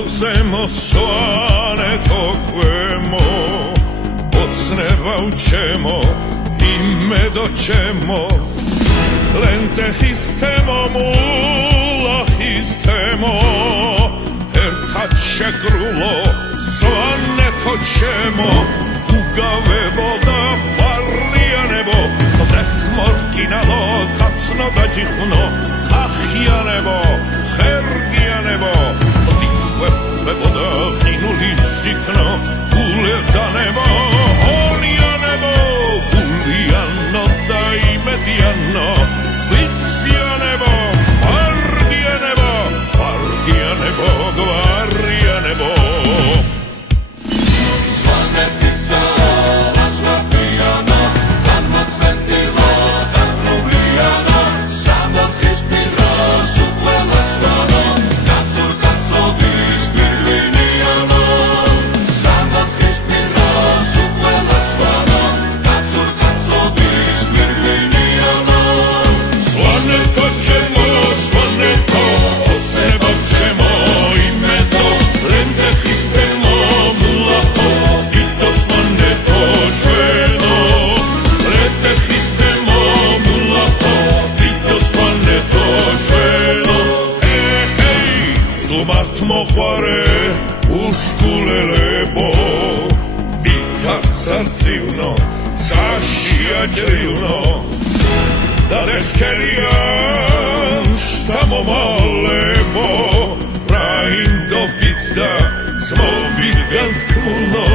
zemo svanetto quemo Ocneva ucemo ime docemo Lente histemo mula histemo Ertače grulo svanetto čemo Ugave voda farlija nebo Desmorkinalo kacno da džihno Kahja nebo, hergija nebo Voda hinuli žikno, uleda nebo, honija nebo, ulijano da i medijano, licija nebo, pargija nebo, gvarija nebo. Svaneti sa lažna pijana, dan moc svetila, dan problijana, samo ispira suplela svano, kacur kacovi Moqvare უსკულელებო ვითარცარცივნო საშიაჭრივნო დადესქერიან შთამომალებო რაინდობით და ძმობით განთქმულო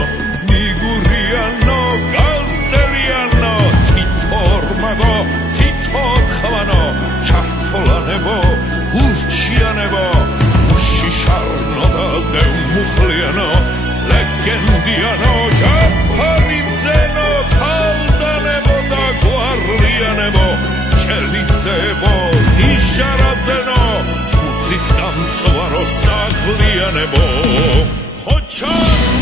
მიგურიანო გასტერიანო თითორმაგო თითოთხმანო ჩართოლანებო ურჩიანებო Šarno da muhlijano, legendijano, čapaliceno, kalda nebo da gvarlija nebo, čelicebo, nišaraceno, muzik tancovaro sahlija nebo. Hoćan,